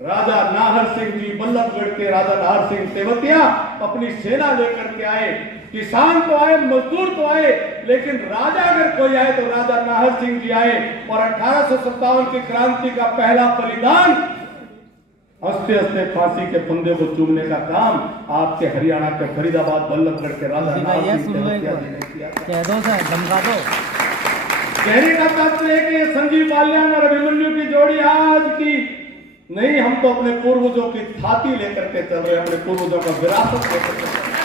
राजा नाहर सिंह जी, बल्लभगढ़ के राजा नाहर सिंह तेवतिया अपनी सेना लेकर के आए। किसान तो आए, मजदूर तो आए, लेकिन राजा अगर कोई आए तो राजा नाहर सिंह जी आए। और 1857 की क्रांति का पहला बलिदान हंसते हंसते फांसी के फंदे को चूमने का काम आपके हरियाणा के फरीदाबाद बल्लभगढ़ के राजा नाहर सिंह तेवतिया जी ने किया। कहने का तात्पर्य है कि ये संजीव बालियान और अभिमन्यु की जोड़ी आज की नहीं, हम तो अपने पूर्वजों की थाती लेकर के चल रहे हैं, अपने पूर्वजों का विरासत लेकर के चल रहे हैं।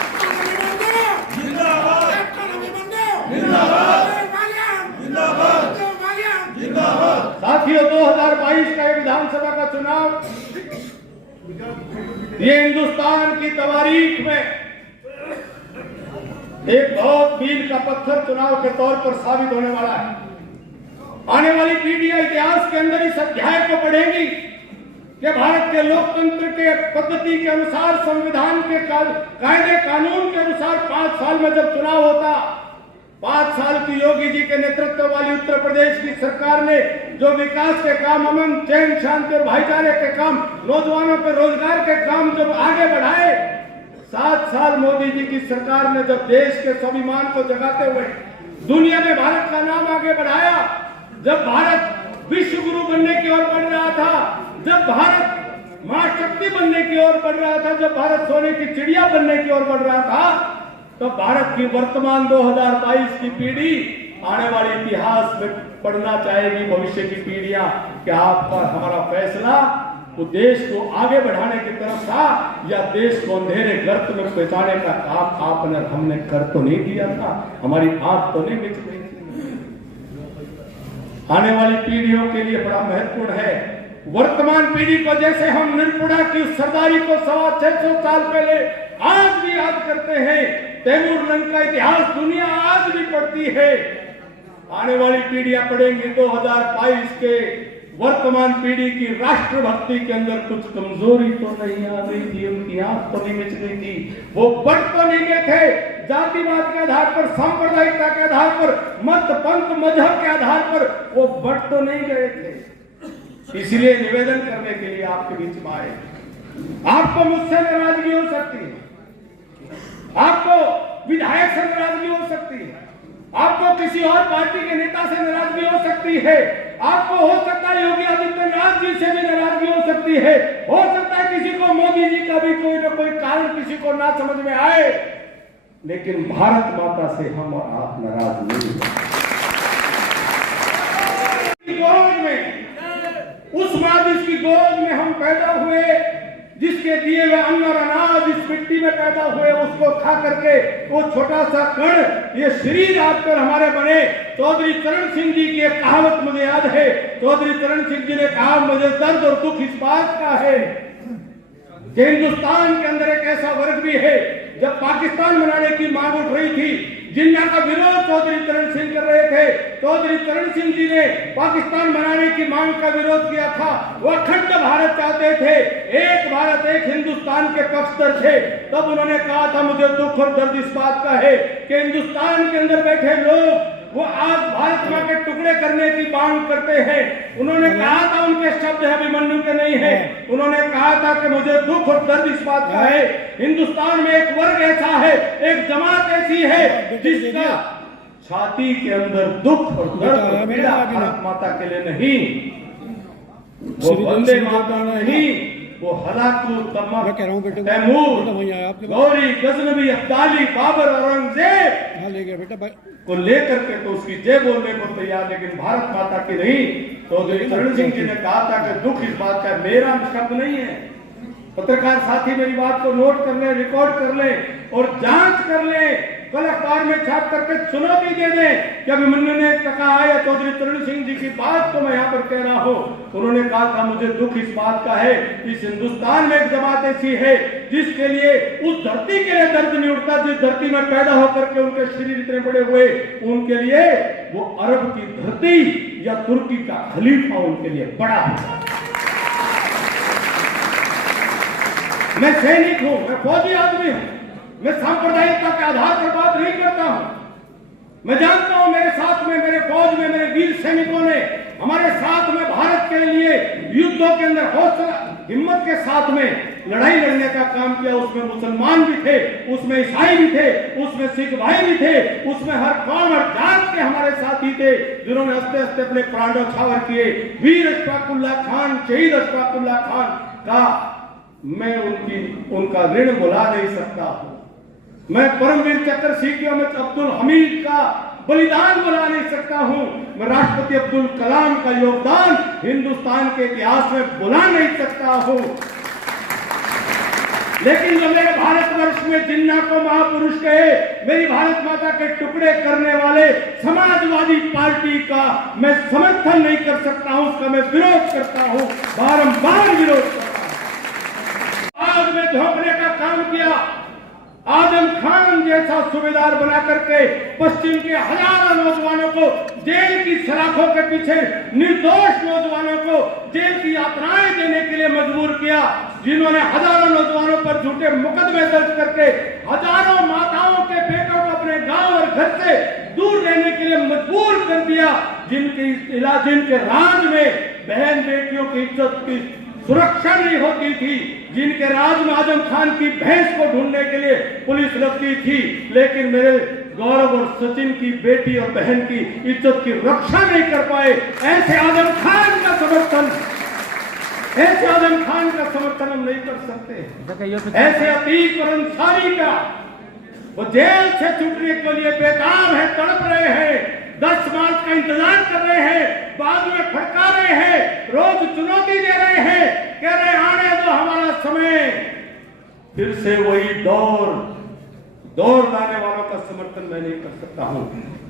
साथियों, 2022 का विधानसभा का चुनाव ये हिंदुस्तान की तवारीख में एक बहुत मील का पत्थर चुनाव के तौर पर साबित होने वाला है। आने वाली पीढ़ियां इतिहास के अंदर इस अध्याय को पढ़ेंगी कि भारत के लोकतंत्र के पद्धति के अनुसार, संविधान के कायदे कानून के अनुसार 5 साल में जब चुनाव होता, 5 साल की योगी जी के नेतृत्व वाली उत्तर प्रदेश की सरकार ने जो विकास के काम, अमन चैन शांति और भाईचारे के काम, नौजवानों के रोजगार के काम जब आगे बढ़ाए, 7 साल मोदी जी की सरकार ने जब देश के स्वाभिमान को जगाते हुए दुनिया में भारत का नाम आगे बढ़ाया, जब भारत विश्व गुरु बनने की ओर बढ़ रहा था, जब भारत मां शक्ति बनने की ओर बढ़ रहा था, जब भारत सोने की चिड़िया बनने की ओर बढ़ रहा था, तो भारत की वर्तमान 2022 की पीढ़ी आने वाले इतिहास में पढ़ना चाहेगी, भविष्य की पीढ़ियां, कि आपका हमारा फैसला तो देश को आगे बढ़ाने की तरफ था या देश को अंधेरे गर्त में पहुंचाने का काम आपने हमने कर तो नहीं दिया था, हमारी आंख तो नहीं मिच गई थी। आने वाली पीढ़ियों के लिए बड़ा महत्वपूर्ण है। वर्तमान पीढ़ी को जैसे हम निर्पुणा की सरदारी को 650 साल पहले आज भी याद करते हैं, तैमूर लंग का इतिहास दुनिया आज भी पढ़ती है। आने वाली पीढ़ियां पढ़ेंगी 2022 के वर्तमान पीढ़ी की राष्ट्रभक्ति के अंदर कुछ कमजोरी तो नहीं आ गई थी, उनकी आंख तो नहीं मिच गई थी, वो बढ़ तो नहीं गए थे, जातिवाद के आधार पर, सांप्रदायिकता के आधार पर, मत पंथ मजहब के आधार पर वो बढ़ तो नहीं गए थे। इसलिए निवेदन करने के लिए आपके बीच में आए। आपको मुझसे नाराजगी हो सकती है, आपको विधायक से नाराजगी हो सकती है, आपको किसी और पार्टी के नेता से नाराजगी हो सकती है, आपको हो सकता है योगी आदित्यनाथ जी से भी नाराजगी हो सकती है, हो सकता है किसी को मोदी जी का भी कोई न कोई कारण किसी को ना समझ में आए, लेकिन भारत माता से हम और आप नाराज नहीं हैं। गोद में, उस मादिश की गोद में हम पैदा हुए, जिसके दिए हुए अन्न और अनाज इस मिट्टी में पैदा हुए, उसको खा करके वो छोटा सा कण ये शरीर आपकर हमारे बने। चौधरी चरण सिंह जी की एक कहावत मुझे याद है। चौधरी चरण सिंह जी ने कहा, मुझे दर्द और दुख इस बात का है कि हिंदुस्तान के अंदर एक ऐसा वर्ग भी है, जब पाकिस्तान बनाने की मांग उठ रही थी, जिन्ना का विरोध चौधरी चरण सिंह कर रहे थे, चौधरी चरण सिंह जी ने पाकिस्तान बनाने की मांग का विरोध किया था। वो अखंड भारत चाहते थे, एक भारत एक हिंदुस्तान के पक्षधर थे। तब उन्होंने कहा था, मुझे दुख और दर्द इस बात का है कि हिंदुस्तान के अंदर बैठे लोग वो आज भारत मां के टुकड़े करने की मांग करते हैं। उन्होंने कहा था, उनके शब्द अभिमन्यु के नहीं है, उन्होंने कहा था कि मुझे दुख और दर्द इस बात का है, हिंदुस्तान में एक वर्ग ऐसा है, एक जमात ऐसी है जिसका छाती के अंदर दुख और दर्द और पीड़ा भारत माता के लिए नहीं, वो वंदे मातरम नहीं, वो हलाकू तैमूर, गौरी, गजनवी, अब्दाली, बाबर, औरंगजेब को लेकर के तो उसकी जय बोलने को तैयार, लेकिन भारत माता की नहीं। चौधरी चरण सिंह जी ने कहा था कि दुख इस बात का, मेरा शब्द नहीं है। पत्रकार साथी मेरी बात को नोट कर ले, रिकॉर्ड कर ले और जांच कर ले, कल अखबार में छाप करके चुनौती दे दें कि अभिमन्यु ने कहा है या चौधरी चरण सिंह जी की बात तो मैं यहाँ पर कह रहा हूँ। उन्होंने कहा था, मुझे दुख इस बात का है, इस हिंदुस्तान में एक जमात ऐसी है जिसके लिए उस धरती के लिए दर्द नहीं उठता, जिस धरती में पैदा होकर के उनके शरीर इतने बड़े हुए, उनके लिए वो अरब की धरती या तुर्की का खलीफा उनके लिए बड़ा है। मैं सैनिक हूं, मैं फौजी आदमी हूं, मैं सांप्रदायिकता के आधार पर बात नहीं करता हूं। मैं जानता हूं मेरे साथ में, मेरे फौज में मेरे वीर सैनिकों ने हमारे साथ में भारत के लिए युद्धों के अंदर हौसला हिम्मत के साथ में लड़ाई लड़ने का काम किया। उसमें मुसलमान भी थे, उसमें ईसाई भी थे, उसमें सिख भाई भी थे, उसमें हर कौम और जात के हमारे साथी थे, जिन्होंने हंसते हंसते अपने प्राण न्यौछावर किए। वीर अशफाकुल्लाह खान, शहीद अशफाकुल्लाह खान का मैं उनका ऋण भुला नहीं सकता हूं। मैं परमवीर चक्र सीखी अहमद अब्दुल हमीद का बलिदान भुला नहीं सकता हूं। मैं राष्ट्रपति अब्दुल कलाम का योगदान हिंदुस्तान के इतिहास में भुला नहीं सकता हूं। लेकिन जो मेरे भारतवर्ष में जिन्ना को महापुरुष कहे, मेरी भारत माता के टुकड़े करने वाले समाजवादी पार्टी का मैं समर्थन नहीं कर सकता हूं, उसका मैं विरोध करता हूं, बारंबार विरोध करता हूं। आज में झोंकने का काम किया। आजम खान जैसा सूबेदार बना करके पश्चिम के हजारों नौजवानों को जेल की सलाखों के पीछे, निर्दोष नौजवानों को जेल की यात्राएं देने के लिए मजबूर किया, जिन्होंने हजारों नौजवानों पर झूठे मुकदमे दर्ज करके हजारों माताओं के बेटों को अपने गांव और घर से दूर रहने के लिए मजबूर कर दिया, जिनके राज में बहन बेटियों की इज्जत की सुरक्षा नहीं होती थी, जिनके राज में आजम खान की भैंस को ढूंढने के लिए पुलिस लगती थी, लेकिन मेरे गौरव और सचिन की बेटी और बहन की इज्जत की रक्षा नहीं कर पाए। ऐसे आजम खान का समर्थन हम नहीं कर सकते। ऐसे अतीक और अंसारी का वो जेल से छूटने के लिए बेकार है, तड़प रहे हैं, 10 मार्च का इंतजार कर रहे हैं, बाद में फटका रहे हैं, रोज चुनौती दे रहे हैं, कह रहे आने दो हमारा समय। फिर से वही दौर लाने वालों का समर्थन मैं नहीं कर सकता हूं।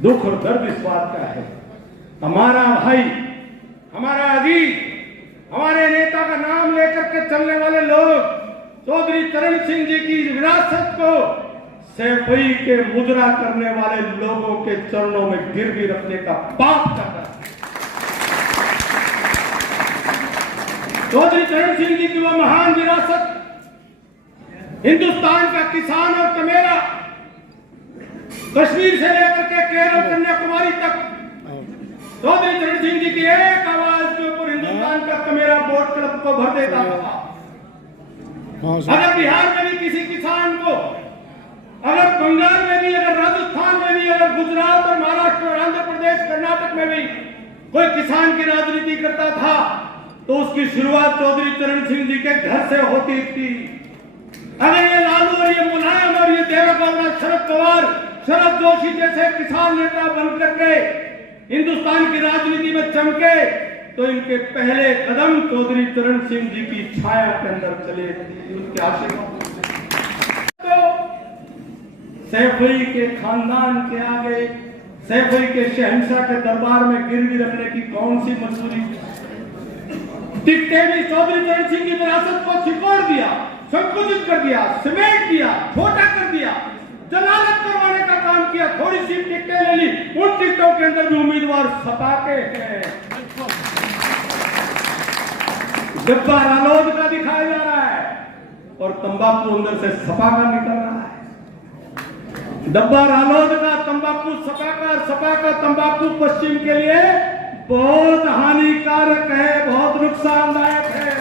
दुख और दर्द इस बात का है, हमारा भाई, हमारा अजीज, हमारे नेता का नाम लेकर के चलने वाले लोग चौधरी चरण सिंह जी की विरासत को सैफई के मुद्रा करने वाले लोगों के चरणों में गिरवी रखने का पाप कर रहा है। चौधरी चरण सिंह जी की वो महान विरासत, हिंदुस्तान का किसान और कमेरा, कश्मीर से लेकर के केरल कन्याकुमारी तक चौधरी चरण सिंह जी की एक आवाज के ऊपर हिंदुस्तान का कमेरा बोट क्लब को भर देता था। अगर बिहार में भी किसी किसान को, अगर बंगाल में भी, अगर राजस्थान में भी, अगर गुजरात और महाराष्ट्र और आंध्र प्रदेश कर्नाटक में भी कोई किसान की राजनीति करता था तो उसकी शुरुआत चौधरी चरण सिंह जी के घर से होती थी। अगर ये लालू और ये मुलायम और ये देवेगौड़ा, शरद पवार, शरद जोशी जैसे किसान नेता बनकर के हिंदुस्तान की राजनीति में चमके तो इनके पहले कदम चौधरी चरण सिंह जी की छाया के अंदर चले, उनके आशीर्वाद। सैफई के खानदान के आगे, सैफई के शहंशाह के दरबार में गिरवी रखने की कौन सी मजबूरी? टिकटे भी चौधरी चरण सिंह की विरासत को सिकोड़ दिया, संकुचित कर दिया, समेट दिया, छोटा कर दिया, जलालत करवाने का काम किया। थोड़ी सी टिकटें ले ली, उन टिकटों के अंदर भी उम्मीदवार सपा के हैं। डब्बा रालोद का दिखाया जा रहा है और तंबाकू अंदर से सपा का निकल रहा है। डब्बा रालोद का, तंबाकू सपा का तंबाकू पश्चिम के लिए बहुत हानिकारक है, बहुत नुकसानदायक है।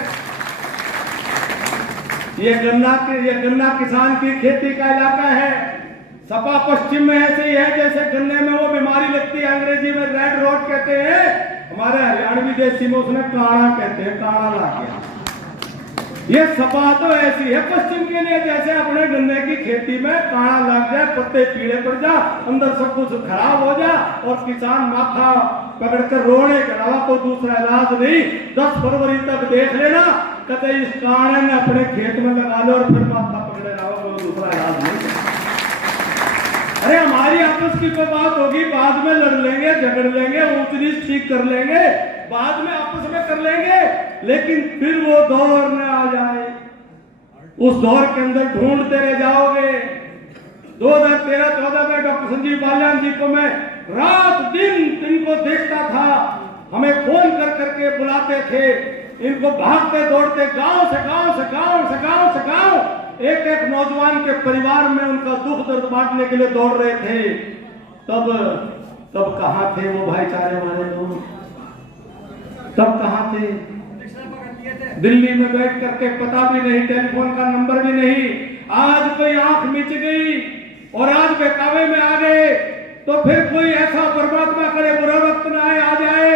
ये गन्ना किसान की खेती का इलाका है। सपा पश्चिम में ऐसे ही है जैसे गन्ने में वो बीमारी लगती है, अंग्रेजी में रेड रोड कहते हैं, हमारे हरियाणवी देसी में उसने काढ़ा कहते हैं, काढ़ा ला गया। ये सपा तो ऐसी है पश्चिम के लिए जैसे अपने गन्ने की खेती में काढ़ा लग जाए, पत्ते पीले पड़ जा, अंदर सब कुछ खराब हो जा और किसान माथा पकड़कर रोने के अलावा कोई दूसरा इलाज नहीं। 10 फरवरी तक देख लेना, कहते इस काढ़े में अपने खेत में लगा लो और फिर माथा पकड़े रहो, कोई दूसरा इलाज नहीं। अरे हमारी आपस की कोई बात होगी, बाद में लड़ लेंगे, झगड़ लेंगे, ऊंच नीच ठीक कर लेंगे, बाद में आपस में कर लेंगे, लेकिन फिर वो दौर न आ जाए, उस दौर के अंदर ढूंढते रह जाओगे। 2013-14 में डॉक्टर संजीव बालियान जी को मैं रात दिन इनको देखता था, हमें फोन कर करके बुलाते थे, इनको भागते दौड़ते गांव से गांव एक नौजवान के परिवार में उनका दुख दर्द बांटने के लिए दौड़ रहे थे। तब कहां थे वो भाईचारे वाले लोग? तब कहां थे? दिल्ली में बैठ करके पता भी नहीं, टेलीफोन का नंबर भी नहीं। आज कोई आंख मिच गई और आज बहकावे में आ गए तो फिर कोई ऐसा बर्बाद ना करे, बुरा वक्त ना आए आ जाए।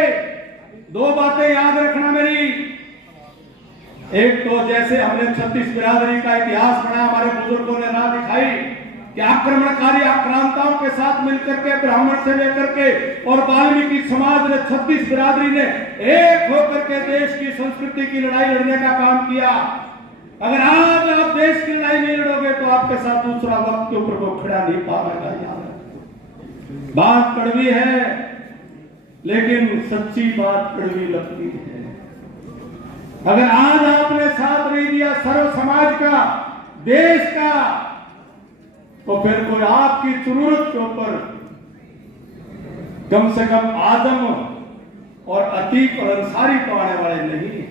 दो बातें याद रखना मेरी। एक तो जैसे हमने 36 बिरादरी का इतिहास पढ़ा, हमारे बुजुर्गों ने राह दिखाई कि आक्रमणकारी आक्रांताओं के साथ मिलकर के ब्राह्मण से लेकर के और वाल्मीकि समाज ने 36 बिरादरी ने एक होकर के देश की संस्कृति की लड़ाई लड़ने का काम किया। अगर आज आप देश की लड़ाई नहीं लड़ोगे तो आपके साथ दूसरा वक्त के ऊपर वो खड़ा नहीं पाएगा। यार बात कड़वी है लेकिन सच्ची बात कड़वी लगती है। अगर आज आपने साथ नहीं दिया सर्व समाज का, देश का, तो फिर कोई आपकी जरूरत के ऊपर कम से कम आदम और अतीक और अंसारी तो आने वाले नहीं है।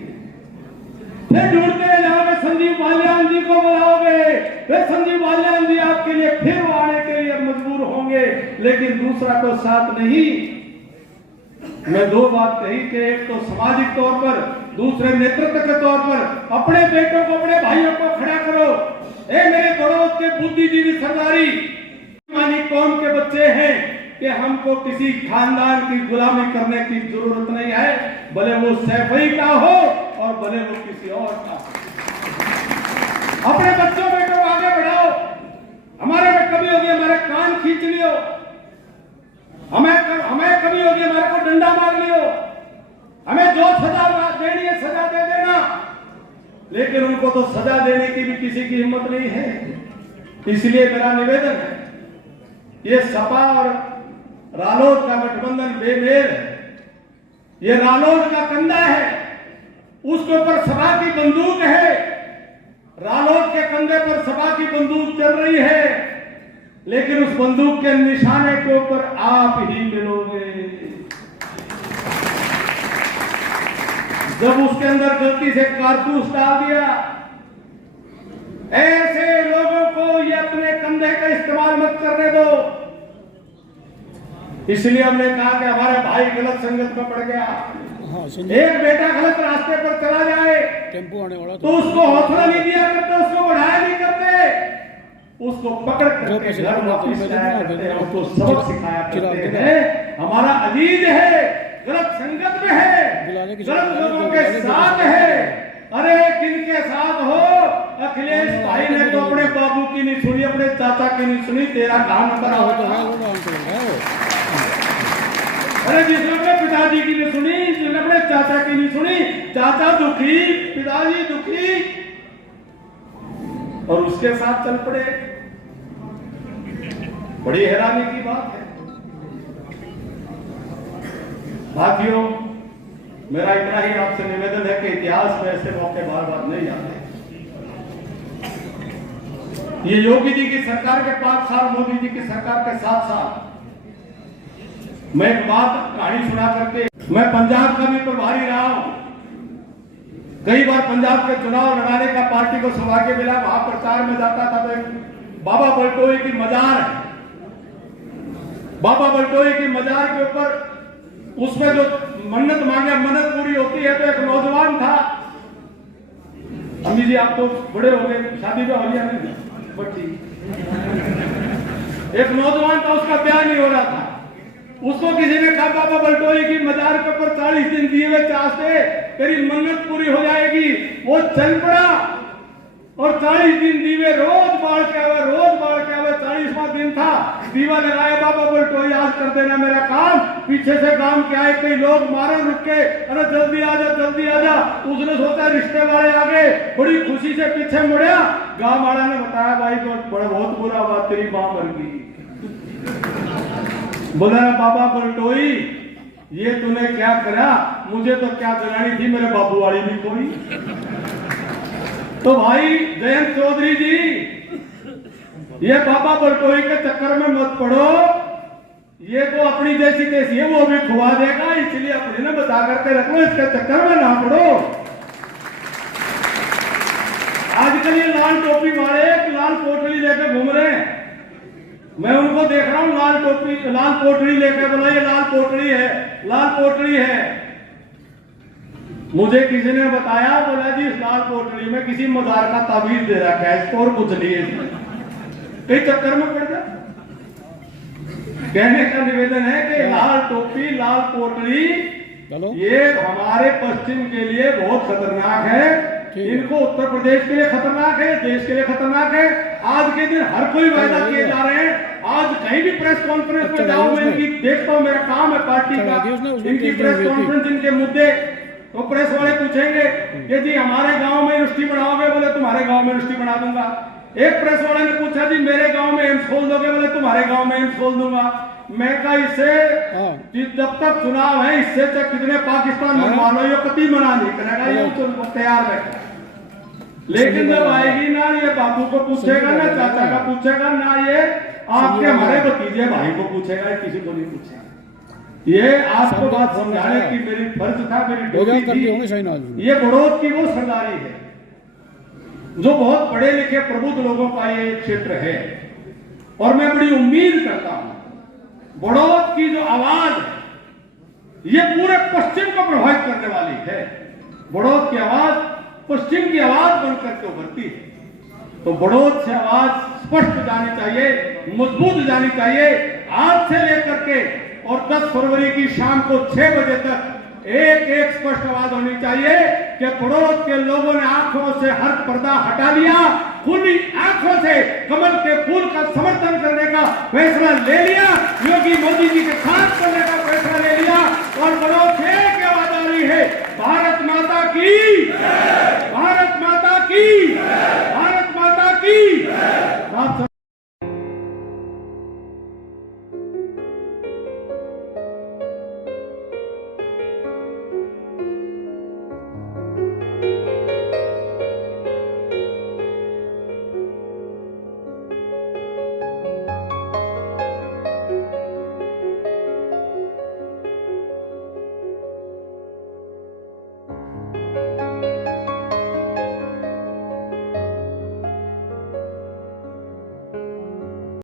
फिर ढूंढते जाओगे, संजीव बालियान जी को बुलाओगे, फिर संजीव बालियान जी आपके लिए फिर आने के लिए मजबूर होंगे, लेकिन दूसरा तो साथ नहीं। मैं दो बात कही कि एक तो सामाजिक तौर पर, दूसरे नेतृत्व के तौर पर अपने बेटों को, अपने भाइयों को खड़ा करो। ए मेरे बड़ों के बुद्धिजीवी सरदारी मानी कौम के बच्चे हैं कि हमको किसी खानदान की गुलामी करने की जरूरत नहीं है, भले वो सैफई का हो और भले वो किसी और का। अपने बच्चों बेटों को आगे बढ़ाओ। हमारे में कभी होगी हमारे कान खींच लियो, हमें कभी होगी हमारे को डंडा मार लियो, हमें जो सजा देनी है सजा दे देना, लेकिन उनको तो सजा देने की भी किसी की हिम्मत नहीं है। इसलिए मेरा निवेदन है, ये सपा और रालोद का गठबंधन बेमेल है। ये रालोद का कंधा है, उसके ऊपर सपा की बंदूक है। रालोद के कंधे पर सपा की बंदूक चल रही है, लेकिन उस बंदूक के निशाने के ऊपर आप ही मिलोगे। जब उसके अंदर गलती से कारतूस डाल दिया, ऐसे लोगों को ये अपने कंधे का इस्तेमाल मत करने दो। इसलिए हमने कहा कि हमारे भाई गलत संगत में पड़ गया, एक बेटा गलत रास्ते पर चला जाए तो उसको हौसला नहीं दिया करते, उसको बढ़ाया नहीं करते, उसको पकड़ करके घर वापस लाया करते हैं, उसको सबक सिखाया करते हैं। हमारा अजीज है, गलत संगत में है, गलत लोगों के साथ है। अरे किनके साथ हो? अखिलेश भाई ने तो अपने बाबू की नहीं सुनी, अपने चाचा की नहीं सुनी, तेरा काम करा हो। अरे जिसने अपने पिताजी की नहीं सुनी, जिसने अपने चाचा की नहीं सुनी, चाचा दुखी, पिताजी दुखी, और उसके साथ चल पड़े। बड़ी हैरानी की बात है। साथियों, मेरा इतना ही आपसे निवेदन है कि इतिहास में ऐसे मौके बार बार नहीं आते। ये योगी जी की सरकार के 5 साल, मोदी जी की सरकार के 7 साल। मैं एक बात कहानी सुना करके, मैं पंजाब का भी प्रभारी रहा हूं। कई बार पंजाब के चुनाव लड़ाने का पार्टी को सौभाग्य मिला, वहां प्रचार में जाता था। तो बाबा बलटोई की मजार है, बाबा बलटोई की मजार के ऊपर उसमें जो मन्नत मांगे, मन्नत पूरी होती है। तो एक नौजवान था, अम्मी जी आप तो बड़े हो गए, शादी का हो गया नहीं, एक नौजवान था, उसका ब्याह नहीं हो रहा था। उसको किसी ने कहा बाबा बलटोई की मजार के ऊपर 40 दिन दिए हुए चाहते, तेरी मन्नत पूरी हो जाएगी। वो चल पड़ा और 40 दिन दीवे रोज बाढ़ के आवे, रोज बाढ़ के आवे। 40वां दिन था, दीवा लगाया, बाबा बलटोई आज कर देना मेरा काम। पीछे से काम के आए कई लोग मारे, रुक के, अरे जल्दी आ जा, जल्दी आ जा। उसने सोचा रिश्ते वाले आ गए, बड़ी खुशी से पीछे मुड़िया। गांव वाला ने बताया भाई तो बड़ा बहुत बुरा बात, तेरी मां मर गई। बोला बाबा बलटोई ये तूने क्या करा? मुझे तो क्या जलानी थी, मेरे बाबू वाली भी कोई। तो भाई जयंत चौधरी जी, ये बाबा बलटोई के चक्कर में मत पड़ो, ये तो अपनी जैसी कैसी है वो भी खुआ देगा, इसलिए अपने ने बता करके रख लो, इसके चक्कर में ना पड़ो। आजकल ये लाल टोपी वाले लाल पोटली लेकर घूम रहे हैं, मैं उनको देख रहा हूं लाल टोपी लाल पोटली लेकर। बोला ये लाल पोटली है, लाल पोटली है। मुझे किसी ने बताया, बोला जी इस लाल कोटड़ी में किसी मजार का ताबीज दे रखा है, इसको और कुछ नहीं है इसमें, कई चक्कर में पड़ जा। कहने का निवेदन है कि लाल टोपी लाल कोटड़ी ये हमारे पश्चिम के लिए बहुत खतरनाक है, इनको उत्तर प्रदेश के लिए खतरनाक है, देश के लिए खतरनाक है। आज के दिन हर कोई वायदा किए जा रहे हैं। आज कहीं भी प्रेस कॉन्फ्रेंस में जाओ, मैं इनकी देखता हूँ, मेरा काम है पार्टी का, इनकी प्रेस कॉन्फ्रेंस, इनके मुद्दे, तो प्रेस वाले पूछेंगे कि जी हमारे गांव में यूनिवर्सिटी बनाओगे, बोले तुम्हारे गांव में यूनिवर्सिटी बना दूंगा। एक प्रेस वाले ने पूछा जी मेरे गांव में एम्स खोल दोगे, बोले तुम्हारे गांव में एम्स खोल दूंगा। मैं कहा इससे जब तक चुनाव है, इससे तक कितने पाकिस्तान बनवा लो, ये कतई मना नहीं करेगा, ये तैयार बैठा। लेकिन जब आएगी ना, ये बापू को पूछेगा ना, चाचा का पूछेगा ना, ये आपके हमारे भतीजे भाई को पूछेगा, किसी को नहीं पूछेगा। ये आपको बात समझाने की मेरी फर्ज था, मेरी ड्यूटी थी। ये बड़ौद की वो सरदारी है जो बहुत पढ़े लिखे प्रबुद्ध लोगों का ये क्षेत्र है, और मैं बड़ी उम्मीद करता हूं बड़ौद की जो आवाज है ये पूरे पश्चिम को प्रभावित करने वाली है। बड़ौद की आवाज पश्चिम की आवाज बनकर के उभरती है, तो बड़ौद से आवाज स्पष्ट जानी चाहिए, मजबूत जानी चाहिए। आज से लेकर के और 10 फरवरी की शाम को 6 बजे तक एक स्पष्ट आवाज होनी चाहिए कि बड़ौद के लोगों ने आंखों से हर पर्दा हटा लिया, खुली आंखों से कमल के फूल का समर्थन करने का फैसला ले लिया, योगी मोदी जी के साथ करने का फैसला ले लिया, और बड़ौद से एक आवाज आ रही है, भारत माता की